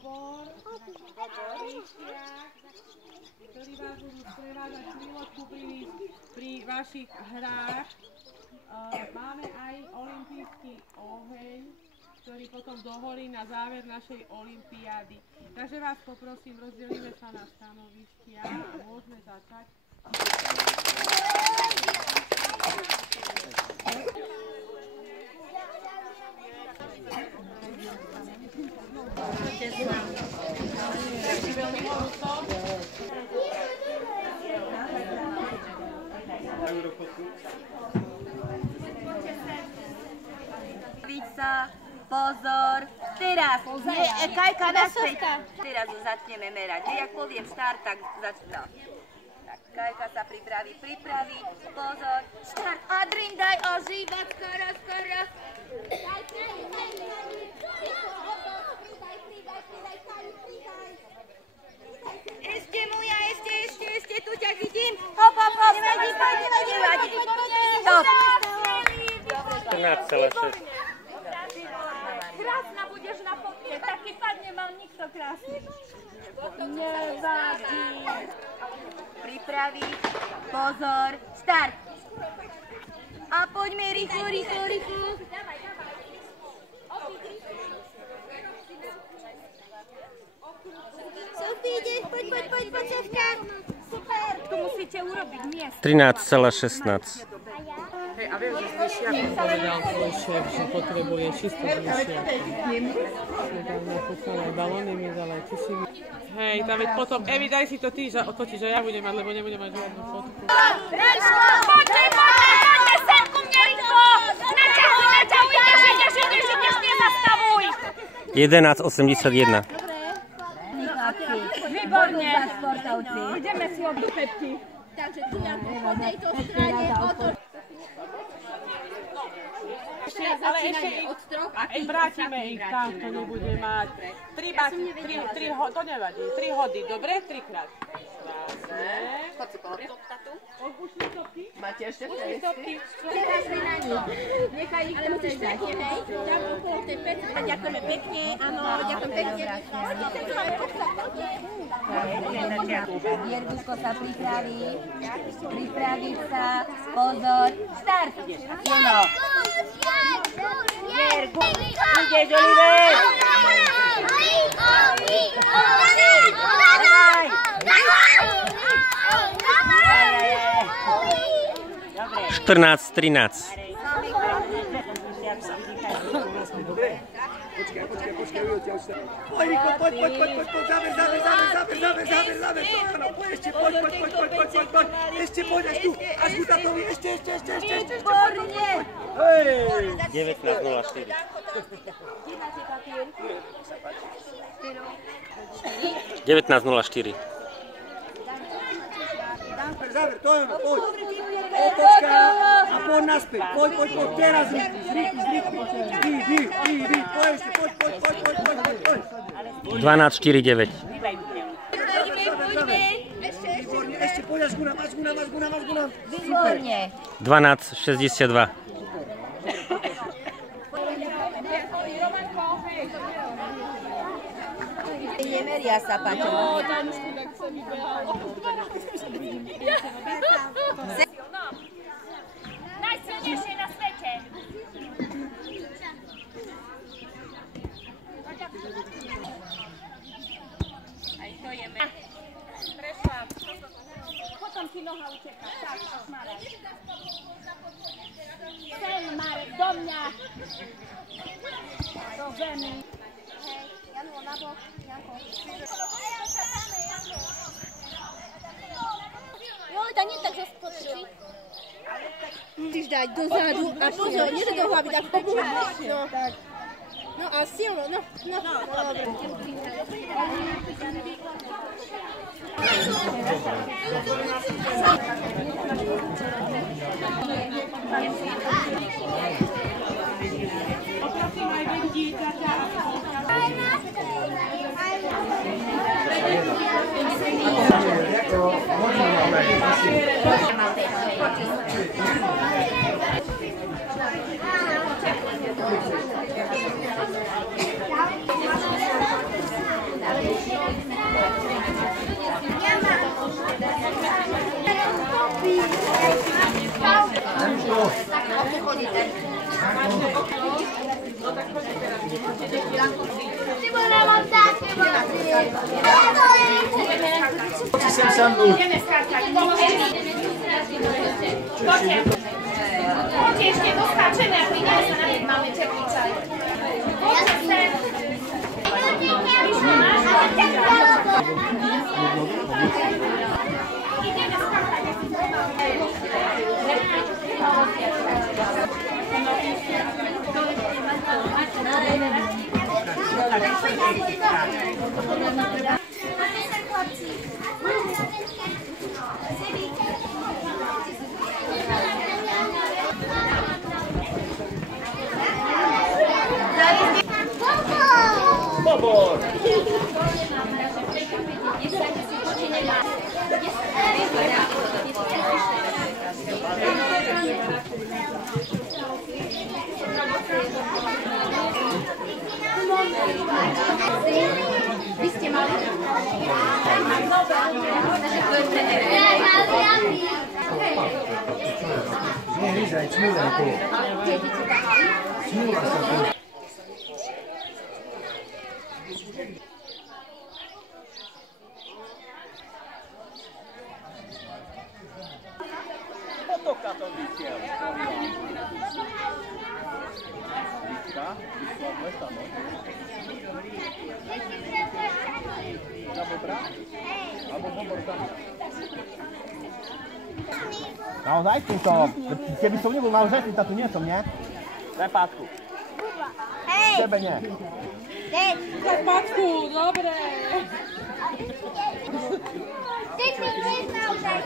Bobor, Líšiak, ktorí vás budú sprevádzať chvíľočku pri vašich hrách. Máme aj olympijský oheň, ktorý potom dohorí na záver našej olympiády. Takže vás poprosím, rozdelíme sa na stanoviskia a môžeme začať. Pozor, teraz, Kajka naspäť, teraz začneme merať. Jak poviem štart, tak začneme. Tak, Kajka sa pripraví, pozor, štart, Adrin, daj ožívať, skoro. Ešte moja, ešte, tu ťa vidím, hop, nevadí, stop. 14,6. Krásna budeš na fotke, taký pad nemal nikto krásny. Nevadí. Pripraví, pozor, štart. A poďme rýchlo. Sofie, ideš, poď, Sofka. Super. Tu musíte urobiť miesto. 13,16. Hej, a viem, že s Líšiakom povedal tvoj šéf, že potrebuje čisto s Líšiakom. Nedávno kúkala aj balóny mi dala, aj ty si mi... Hej, tam veď potom, Evi, daj si to ty, že ja budem mať, lebo nebudem mať žiadnu fotku. Rýchlo, poďte sem ku mne, rýchlo! Naťahuj, ideš, nezastavuj! 11,81. Výborne. Ideme si obdu pepky. Takže tu ja po tejto strane, Ale ešte ich vrátime ich tam, to nebude mať. 3 hody, dobre? 3-krát. Poď si pohľadnúť tatu. Máte ešte stopky? Teraz sme na nich. Nechaj ich tam držať, hej? Tam okolo tej pece. Ďakujeme pekne, áno, ďakujem pekne. Jerguško sa pripraví sa, pozor, štart! Jeno! Jergu, ideš, Oliver! Dobre. 14,13. Počkaj, poď, Riko, poď, záver, ešte poď, až tu tatovi, ešte, Výborne! 19,04. záver, to je ono, poď. Počkaj, a poď naspäť, poď, teraz zrýchli, poď. 12,49. Ešte poď, až guna. Výborne! 12,62. Nemeria sa, Paťo. Najsilnejšie na svete. Aj to jeme. Prešla. Potom ti noha uteká. Tak, až Marek. Sem, Marek, do mňa. Do zemi. Hej, Janu, nabok. Janko. Joj, to nie tak, že spočí. Musíš dať dozadu a pozor, nie že do hlavy, tak pobuch. No a silno, no. Dobre. Poprosím aj vedí, ťaťa a Sem sadnúť. Poďte ešte dostáčené a pridali sa na nich máme teplý čaj. Poďte sem. Ideme skakať. Bobor! Vy ste mali? Nie, Rizaj, čmúľaj tu. Čmúľaj sa tu. Potoka to vysiel. Vyska, vyšla no. Na bobra? Alebo bobor tam. Naozaj to? Keby som nebol naozaj, to tu nie som, nie? Daj pátku. Hej! Tebe nie. Dej! Karpatku, dobre. Ty si naozaj.